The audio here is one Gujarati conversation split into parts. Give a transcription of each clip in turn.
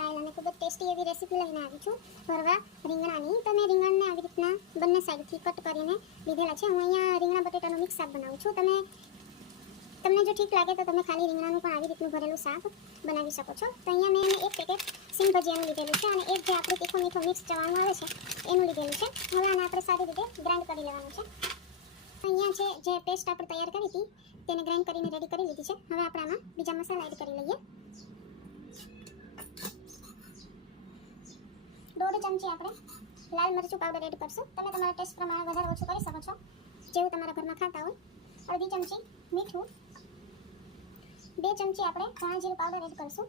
સ્ટાઇલ અને ખૂબ જ ટેસ્ટી એવી રેસીપી લઈને આવી છું ભરવા રીંગણાની. તો મેં રીંગણને આવી રીતના બંને સાઈડથી કટ કરીને લીધેલા છે. હું અહીંયા રીંગણા બટેટાનું મિક્સ શાક બનાવું છું. તમને જો ઠીક લાગે તો તમે ખાલી રીંગણાનું પણ આવી રીતનું ભરેલું શાક બનાવી શકો છો. તો અહીંયા મેં એક પેકેટ સિંગ ભજીયાનું લીધેલું છે અને એક જે આપણે તીખો મીઠો મિક્સ ચવાણું આવે છે એનું લીધેલું છે. હવે આને આપણે સારી રીતે ગ્રાઇન્ડ કરી લેવાનું છે. અહીંયા છે જે પેસ્ટ આપણે તૈયાર કરી હતી તેને ગ્રાઇન્ડ કરીને રેડી કરી લીધી છે. હવે આપણે આમાં બીજા મસાલા એડ કરી લઈએ. 1.5 ચમચી આપણે લાલ મરચું પાવડર એડ કરશું. તમે તમારા ટેસ્ટ પ્રમાણે વધારે ઓછું કરી શકો છો જેવું તમારા ઘરમાં ખાતા હોય. 1/2 ચમચી મીઠું, 2 ચમચી આપણે ધાણા જીરું પાવડર એડ કરશું,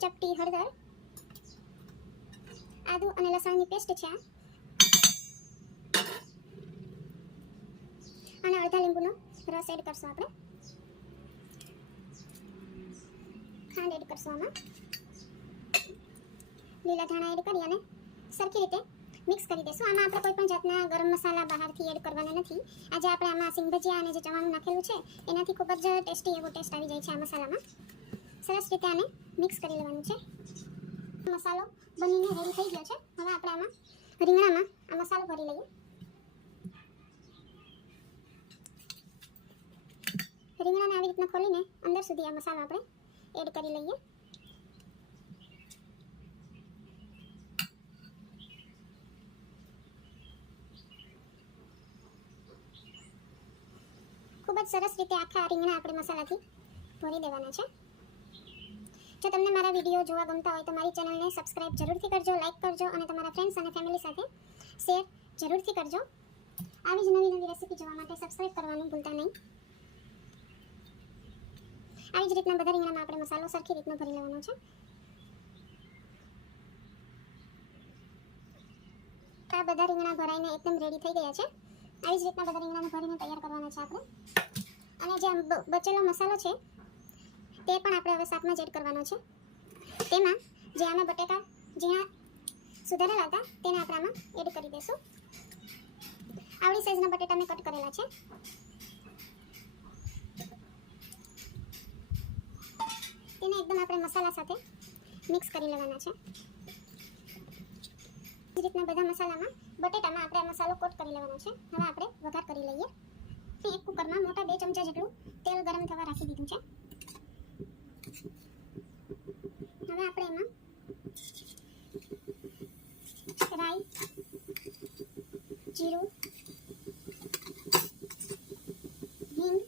ચપટી હળદર, આદુ અને લસણની પેસ્ટ છે અને અડધા લીંબુનો રસ એડ કરશું. આપણે ખાંડ એડ કરશું. આમાં લીલા ધાણા એડ કરી અને સરખી રીતે મિક્સ કરી દેશું. આમાં આપણે કોઈ પણ જાતના ગરમ મસાલા બહારથી એડ કરવાના નથી. આજે આપણે આમાં સિંગ ભજીયા અને જે ચવાણું નાખેલું છે એનાથી ખૂબ જ ટેસ્ટી એવો ટેસ્ટ આવી જાય છે આ મસાલામાં. સરસ રીતે આને મિક્સ કરી લેવાનું છે. મસાલો બનીને રેડી થઈ ગયો છે. હવે આપણે આમાં રીંગણામાં આ મસાલો ભરી લઈએ. રીંગણાને આવી રીતના ખોલીને અંદર સુધી આ મસાલો આપણે એડ કરી લઈએ. ખૂબ જ સરસ રીતે આખા રીંગણા આપણે મસાલાથી ભરી દેવાના છે. જો તમને મારા વિડીયો જોવા ગમતા હોય તો મારી ચેનલને સબસ્ક્રાઇબ જરૂરથી કરજો, લાઇક કરજો અને તમારા ફ્રેન્ડ્સ અને ફેમિલી સાથે શેર જરૂરથી કરજો. આવી જ નવી રેસીપી જોવા માટે સબસ્ક્રાઇબ કરવાનું ભૂલતા નહીં. આવી જ રીતના બધા રીંગણામાં આપણે મસાલો સરખી રીતનો ભરી લેવાનો છે. આ બધા રીંગણા ભરાઈને એકદમ રેડી થઈ ગયા છે. આવી જ રીતના બધા રીંગણાને ભરીને તૈયાર કરવાના છે આપણે. અને જે બચેલો મસાલો છે તે પણ આપણે હવે શાકમાં જ એડ કરવાનો છે. તેમાં જે અમે બટેટા ઝીણા સુધારેલા હતા તેને આપણે આમાં એડ કરી દઈશું. આવડી સાઈઝના બટેટા મેં કટ કરેલા છે. તેને એકદમ આપણે મસાલા સાથે મિક્સ કરી લેવાના છે. એ રીતના બધા મસાલામાં બટેટામાં આપણે આ મસાલો કોટ કરી લેવાનો છે. હવે આપણે વઘાર કરી લઈએ. એક કુકરમાં મોટા 2 ચમચા જેટલું તેલ ગરમ થવા રાખી દીધું છે. હવે આપણે એમાં રાઈ, જીરું, હિંગ,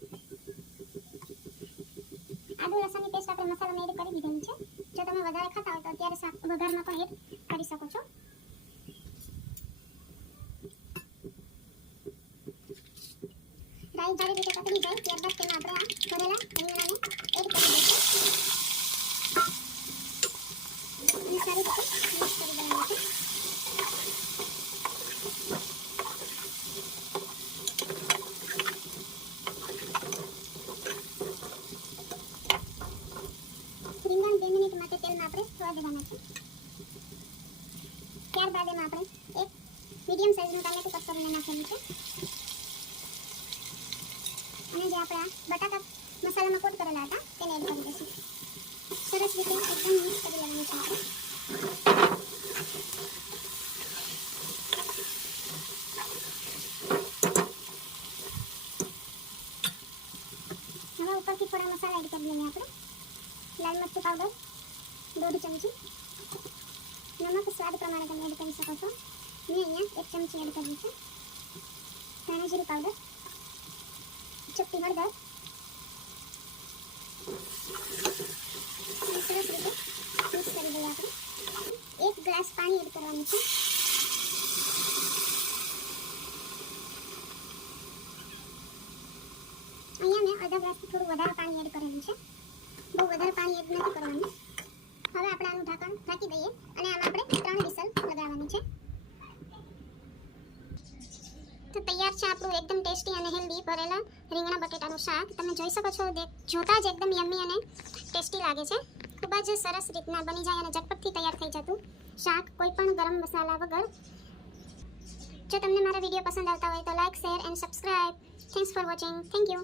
આદુ લસણની પેસ્ટ આપણે મસાલામાં એડ કરી દીધેલી છે. જો તમે વધારે ખાતા હોય તો અત્યારે વઘારમાં પણ એડ કરી શકો છો. રાઈ સારી રીતે પકડી જાય ત્યારબાદ તેમાં આપણે આ ભરેલા રીંગણાને એડ કરી દઈશું અને સારી રીતે મિક્સ કરી દેવાનું છે. રીંગણ 2 મિનિટ માટે તેલમાં આપણે થવા દેવાના છે. ત્યારબાદ એમાં આપણે એક મીડિયમ સાઇઝનું ટામેટું કટ કરીને નાખેલું છે અને જે આપણે બટાકા મસાલામાં કોટ કરેલા હતા તેને એડ કરી દઈશું. સરસ રીતે એકદમ મિક્સ કરી લેવાનું છે આપણે. હવે ઉપરથી થોડા મસાલા એડ કરી લઈએ આપણે. લાલ મરચું પાવડર 1.5 ચમચી, નમક સ્વાદ પ્રમાણે તમે એડ કરી શકો છો. મેં અહીંયા 1 ચમચી એડ કર્યું છે. ધાણા જીરું પાવડર, ચપટી હળદર, સરસ રીતે મિક્સ કરી દઈએ આપણે. 1 ગ્લાસ પાણી એડ કરવાનું છે. અહીંયા મેં અડધા ગ્લાસથી થોડું વધારે પાણી એડ કરેલું છે. બહુ વધારે પાણી એડ નથી કરવાનું. હવે આપણે આનું ઢાંકણ ઢાંકી દઈએ અને આમાં આપણે 3 વિસલ લગાવવાની છે. તો તૈયાર છે આપણું એકદમ ટેસ્ટી અને હેલ્ધી ભરેલા રીંગણા બટેટાનું શાક. તમે જોઈ શકો છો, જોતા જ એકદમ યમ્મી અને ટેસ્ટી લાગે છે. ખૂબ જ સરસ રીતના બની જાય અને ઝટપટથી તૈયાર થઈ જતું શાક, કોઈ પણ ગરમ મસાલા વગર. જો તમને મારા વિડીયો પસંદ આવતા હોય તો like, share and subscribe. Thanks for watching. Thank you.